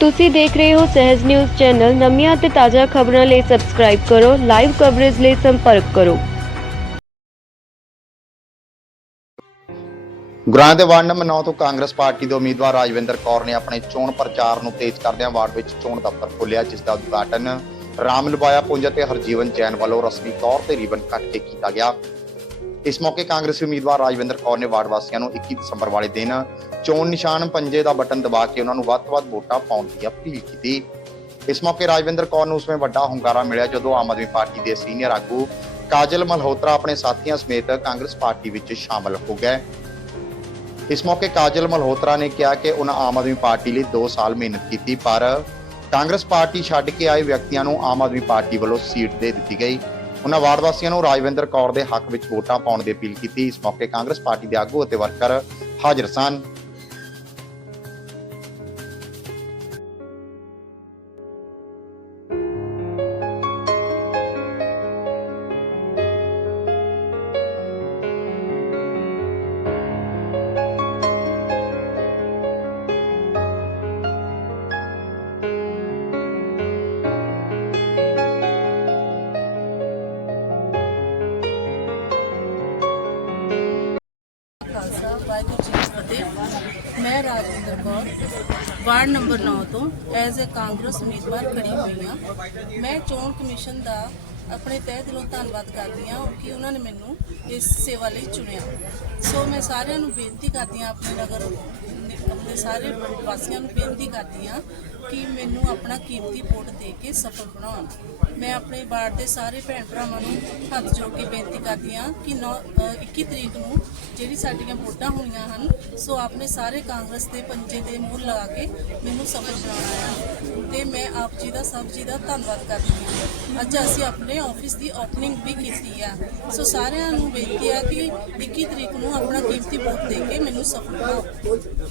ਤੁਸੀਂ ਦੇਖ ਰਹੇ ਹੋ ਸਹਿਜ ਨਿਊਜ਼ ਚੈਨਲ। ਨਵੀਆਂ ਅਤੇ ਤਾਜ਼ਾ ਖਬਰਾਂ ਲਈ ਸਬਸਕ੍ਰਾਈਬ ਕਰੋ ਲਾਈਵ ਕਵਰੇਜ ਲਈ ਸੰਪਰਕ ਕਰੋ। ਗੁਰਾਂ ਦੇ ਵਾਰਡ ਨੰਬਰ 9 ਤੋਂ ਕਾਂਗਰਸ ਪਾਰਟੀ ਦੇ ਉਮੀਦਵਾਰ ਰਾਜਵਿੰਦਰ ਕੌਰ ਨੇ ਆਪਣੇ ਚੋਣ ਪ੍ਰਚਾਰ ਨੂੰ ਤੇਜ਼ ਕਰਦਿਆਂ ਵਾਰਡ ਵਿੱਚ ਚੋਣ ਦਫ਼ਤਰ ਖੋਲ੍ਹਿਆ, ਜਿਸ ਦਾ ਉਦਘਾਟਨ ਰਾਮ ਲਵਾਇਆ ਪੁੰਜ ਅਤੇ ਹਰਜੀਵਨ ਜੈਨ ਵੱਲੋਂ ਰਸਮੀ ਤੌਰ ਤੇ ਰੀਬਨ ਕੱਟ ਕੇ ਕੀਤਾ ਗਿਆ। ਇਸ ਮੌਕੇ ਕਾਂਗਰਸੀ ਉਮੀਦਵਾਰ ਰਾਜਵਿੰਦਰ ਕੌਰ ਨੇ ਵਾਰਡ ਵਾਸੀਆਂ ਨੂੰ 21 ਦਸੰਬਰ ਵਾਲੇ ਦਿਨ ਚੋਣ ਨਿਸ਼ਾਨ ਪੰਜੇ ਦਾ ਬਟਨ ਦਬਾ ਕੇ ਉਹਨਾਂ ਨੂੰ ਵੱਧ ਤੋਂ ਵੱਧ ਵੋਟਾਂ ਪਾਉਣ ਦੀ ਅਪੀਲ ਕੀਤੀ। ਇਸ ਮੌਕੇ ਰਾਜਵਿੰਦਰ ਕੌਰ ਨੂੰ ਉਸਵੇਂ ਵੱਡਾ ਹੁੰਗਾਰਾ ਮਿਲਿਆ, ਜਦੋਂ ਆਮ ਆਦਮੀ ਪਾਰਟੀ ਦੇ ਸੀਨੀਅਰ ਆਗੂ ਕਾਜਲ ਮਲਹੋਤਰਾ ਆਪਣੇ ਸਾਥੀਆਂ ਸਮੇਤ ਕਾਂਗਰਸ ਪਾਰਟੀ ਵਿੱਚ ਸ਼ਾਮਲ ਹੋ ਗਏ। ਇਸ ਮੌਕੇ ਕਾਜਲ ਮਲਹੋਤਰਾ ਨੇ ਕਿਹਾ ਕਿ ਉਹਨਾਂ ਆਮ ਆਦਮੀ ਪਾਰਟੀ ਲਈ 2 ਸਾਲ ਮਿਹਨਤ ਕੀਤੀ, ਪਰ ਕਾਂਗਰਸ ਪਾਰਟੀ ਛੱਡ ਕੇ ਆਏ ਵਿਅਕਤੀਆਂ ਨੂੰ ਆਮ ਆਦਮੀ ਪਾਰਟੀ ਵੱਲੋਂ ਸੀਟ ਦੇ ਦਿੱਤੀ ਗਈ। ਉਹਨਾਂ ਵਾਰਡ ਵਾਸੀਆਂ ਨੂੰ ਰਾਜਵਿੰਦਰ ਕੌਰ ਦੇ ਹੱਕ ਵਿੱਚ ਵੋਟਾਂ ਪਾਉਣ ਦੀ ਅਪੀਲ ਕੀਤੀ। ਇਸ ਮੌਕੇ ਕਾਂਗਰਸ ਪਾਰਟੀ ਦੇ ਆਗੂ ਅਤੇ ਵਰਕਰ ਹਾਜ਼ਰ ਸਨ। ਖਾਲਸਾ, ਵਾਹਿਗੁਰੂ ਜੀ ਕੀ ਫਤਿਹ। ਮੈਂ ਰਾਜਵਿੰਦਰ ਕੌਰ, ਵਾਰਡ ਨੰਬਰ 9 ਤੋਂ, ਐਜ਼ ਅ ਕਾਂਗਰਸ ਉਮੀਦਵਾਰ ਖੜੀ ਹੋਈ ਹਾਂ। ਮੈਂ ਚੋਣ ਕਮਿਸ਼ਨ ਦਾ ਆਪਣੇ ਤਹਿ ਦਿਲੋਂ ਧੰਨਵਾਦ ਕਰਦੀ ਹਾਂ ਕਿ ਉਹਨਾਂ ਨੇ ਮੈਨੂੰ ਇਸ ਸੇਵਾ ਲਈ ਚੁਣਿਆ। ਸੋ ਮੈਂ ਸਾਰਿਆਂ ਨੂੰ ਬੇਨਤੀ ਕਰਦੀ ਹਾਂ ਆਪਣੇ ਨਗਰ ਆਪਣੇ ਸਾਰੇ ਵਾਸੀਆਂ ਨੂੰ ਬੇਨਤੀ ਕਰਦੀ ਹਾਂ ਕਿ ਮੈਨੂੰ ਆਪਣਾ ਕੀਮਤੀ ਵੋਟ ਦੇ ਕੇ ਸਫਲ ਬਣਾਉਣ। ਮੈਂ ਆਪਣੇ ਵਾਰਡ ਦੇ ਸਾਰੇ ਭੈਣ ਭਰਾਵਾਂ ਨੂੰ ਹੱਥ ਜੋੜ ਕੇ ਬੇਨਤੀ ਕਰਦੀ ਹਾਂ ਕਿ ਨੌ- ਅ, 21 ਤਰੀਕ ਨੂੰ ਜਿਹੜੀ ਸਾਡੀਆਂ ਵੋਟਾਂ ਹੋਈਆਂ ਹਨ ਸੋ ਆਪਣੇ ਸਾਰੇ ਕਾਂਗਰਸ ਦੇ ਪੰਜੇ ਤੇ ਮੂਲ ਲਗਾ ਕੇ ਮੈਨੂੰ ਸਫਲ ਬਣਾਉਣਾ ਹੈ। ਤੇ ਮੈਂ ਆਪ ਜੀ ਦਾ ਸਭ ਜੀ ਦਾ ਧੰਨਵਾਦ ਕਰਦੀ ਹਾਂ। ਅੱਜ ਅਸੀਂ ਆਪਣੇ ਆਫਿਸ ਦੀ ਓਪਨਿੰਗ ਵੀ ਕੀਤੀ ਆ। ਸੋ ਸਾਰਿਆਂ ਨੂੰ ਬੇਨਤੀ ਹੈ ਕਿ 21 ਤਰੀਕ ਨੂੰ ਆਪਣਾ ਕੀਮਤੀ ਵੋਟ ਦੇ ਕੇ ਮੈਨੂੰ ਸਫਲ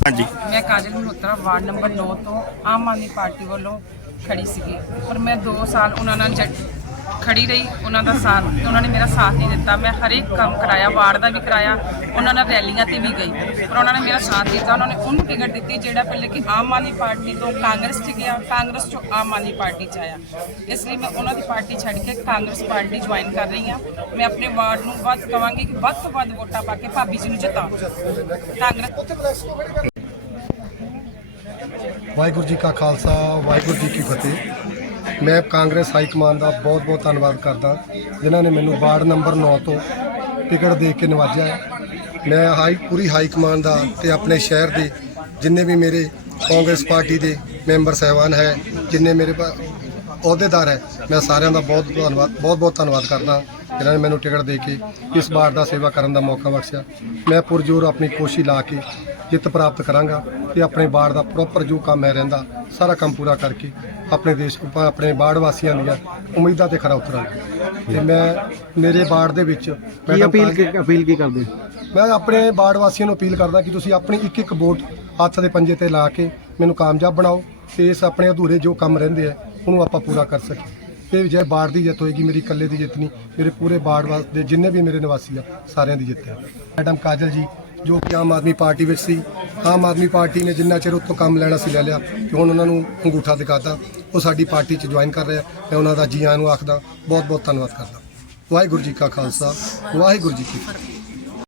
ਹਾਂਜੀ। ਮੈਂ ਕਾਜਲ ਮਲਹੋਤਰਾ ਵਾਰਡ ਨੰਬਰ 9 ਤੋਂ ਆਮ ਆਦਮੀ ਪਾਰਟੀ ਵੱਲੋਂ ਖੜੀ ਸੀਗੀ। ਪਰ ਮੈਂ 2 ਸਾਲ ਉਹਨਾਂ ਨਾਲ ਜੱਟ ਖੜੀ ਰਹੀ, ਉਹਨਾਂ ਦਾ ਸਾਥ ਉਹਨਾਂ ਨੇ ਮੇਰਾ ਸਾਥ ਨਹੀਂ ਦਿੱਤਾ। ਮੈਂ ਹਰੇਕ ਕੰਮ ਕਰਾਇਆ, ਵਾਰਡ ਦਾ ਵੀ ਕਰਾਇਆ, ਉਹਨਾਂ ਨਾਲ ਰੈਲੀਆਂ ਤੇ ਵੀ ਗਈ। ਪਰ ਉਹਨਾਂ ਨੇ ਮੇਰਾ ਸਾਥ ਦਿੱਤਾ, ਉਹਨਾਂ ਨੇ ਉਹਨੂੰ ਟਿਕਟ ਦਿੱਤੀ, ਜਿਹੜਾ ਪਹਿਲੇ ਕਿ ਆਮ ਆਦਮੀ ਪਾਰਟੀ ਤੋਂ ਕਾਂਗਰਸ 'ਚ ਗਿਆ, ਕਾਂਗਰਸ 'ਚੋਂ ਆਮ ਆਦਮੀ ਪਾਰਟੀ 'ਚ ਆਇਆ। ਇਸ ਲਈ ਮੈਂ ਉਹਨਾਂ ਦੀ ਪਾਰਟੀ ਛੱਡ ਕੇ ਕਾਂਗਰਸ ਪਾਰਟੀ ਜੁਆਇਨ ਕਰ ਰਹੀ ਹਾਂ। ਮੈਂ ਆਪਣੇ ਵਾਰਡ ਨੂੰ ਵੱਧ ਕਵਾਂਗੀ ਕਿ ਵੱਧ ਤੋਂ ਵੱਧ ਵੋਟਾਂ ਪਾ ਕੇ ਭਾਬੀ ਜੀ ਨੂੰ ਜਿਤਾਓ। ਕਾਂਗਰਸ ਵਾਹਿਗੁਰੂ ਜੀ ਕਾ ਖਾਲਸਾ, ਵਾਹਿਗੁਰੂ ਜੀ ਕੀ ਫਤਿਹ। ਮੈਂ ਕਾਂਗਰਸ ਹਾਈ ਕਮਾਂਡ ਦਾ ਬਹੁਤ ਬਹੁਤ ਧੰਨਵਾਦ ਕਰਦਾ, ਜਿਨ੍ਹਾਂ ਨੇ ਮੈਨੂੰ ਵਾਰਡ ਨੰਬਰ 9 ਤੋਂ ਟਿਕਟ ਦੇ ਕੇ ਨਵਾਜਿਆ ਹੈ। ਮੈਂ ਹਾਈ, ਪੂਰੀ ਹਾਈ ਕਮਾਂਡ ਦਾ ਤੇ ਆਪਣੇ ਸ਼ਹਿਰ ਦੇ ਜਿੰਨੇ ਵੀ ਮੇਰੇ ਕਾਂਗਰਸ ਪਾਰਟੀ ਦੇ ਮੈਂਬਰ ਸਹਿਬਾਨ ਹੈ, ਜਿੰਨੇ ਮੇਰੇ ਅਹੁਦੇਦਾਰ ਹੈ, ਮੈਂ ਸਾਰਿਆਂ ਦਾ ਬਹੁਤ ਧੰਨਵਾਦ, ਬਹੁਤ ਬਹੁਤ ਧੰਨਵਾਦ ਕਰਦਾ, ਜਿਨ੍ਹਾਂ ਨੇ ਮੈਨੂੰ ਟਿਕਟ ਦੇ ਕੇ ਇਸ ਵਾਰ ਦਾ ਸੇਵਾ ਕਰਨ ਦਾ ਮੌਕਾ ਬਖਸ਼ਿਆ ਮੈਂ ਪੁਰਜੋਰ ਆਪਣੀ ਕੋਸ਼ਿਸ਼ ਲਾ ਕੇ ਜਿੱਤ ਪ੍ਰਾਪਤ ਕਰਾਂਗਾ ਤੇ ਆਪਣੇ ਬਾੜ ਦਾ ਪ੍ਰੋਪਰ ਜੋ ਕੰਮ ਹੈ ਰਹਿੰਦਾ, ਸਾਰਾ ਕੰਮ ਪੂਰਾ ਕਰਕੇ ਆਪਣੇ ਦੇਸ਼ ਆਪਣੇ ਬਾੜ ਵਾਸੀਆਂ ਦੀਆਂ ਉਮੀਦਾਂ ਤੇ ਖਰਾ ਉਤਰਾਂਗਾ। ਤੇ ਮੈਂ ਮੇਰੇ ਬਾੜ ਦੇ ਵਿੱਚ ਕੀ ਅਪੀਲ ਕੀ ਅਪੀਲ ਕੀ ਕਰਦੇ ਮੈਂ ਆਪਣੇ ਬਾੜ ਵਾਸੀਆਂ ਨੂੰ ਅਪੀਲ ਕਰਦਾ ਕਿ ਤੁਸੀਂ ਆਪਣੀ ਇੱਕ ਇੱਕ ਵੋਟ ਹੱਥ ਦੇ ਪੰਜੇ ਤੇ ਲਾ ਕੇ ਮੈਨੂੰ ਕਾਮਯਾਬ ਬਣਾਓ ਤੇ ਇਸ ਆਪਣੇ ਅਧੂਰੇ ਜੋ ਕੰਮ ਰਹਿੰਦੇ ਆ ਉਹਨੂੰ ਆਪਾਂ ਪੂਰਾ ਕਰ ਸਕੀਏ। ਤੇ ਜੇ ਬਾੜ ਦੀ ਜਿੱਤ ਹੋਏਗੀ ਮੇਰੀ ਇਕੱਲੇ ਦੀ ਜਿੱਤ ਨਹੀਂ ਮੇਰੇ ਪੂਰੇ ਬਾੜ ਵਾਸਤੇ ਜਿੰਨੇ ਵੀ ਮੇਰੇ ਨਿਵਾਸੀ ਆ ਸਾਰਿਆਂ ਦੀ ਜਿੱਤ ਹੈ। ਮੈਡਮ ਕਾਜਲ ਜੀ ਜੋ ਕਿ ਆਮ ਆਦਮੀ ਪਾਰਟੀ ਵਿੱਚ ਸੀ ਆਮ ਆਦਮੀ ਪਾਰਟੀ ਨੇ ਜਿੰਨਾ ਚਿਰ ਉੱਤੋਂ ਕੰਮ ਲੈਣਾ ਸੀ ਲੈ ਲਿਆ ਤੇ ਹੁਣ ਉਹਨਾਂ ਨੂੰ ਅੰਗੂਠਾ ਦਿਖਾਤਾ, ਉਹ ਸਾਡੀ ਪਾਰਟੀ 'ਚ ਜੁਆਇਨ ਕਰ ਰਿਹਾ। ਮੈਂ ਉਹਨਾਂ ਦਾ ਜੀਆਂ ਨੂੰ ਆਖਦਾ ਬਹੁਤ ਬਹੁਤ ਧੰਨਵਾਦ ਕਰਦਾ। ਵਾਹਿਗੁਰੂ ਜੀ ਕਾ ਖਾਲਸਾ, ਵਾਹਿਗੁਰੂ ਜੀ ਕੀ ਫਤਿਹ।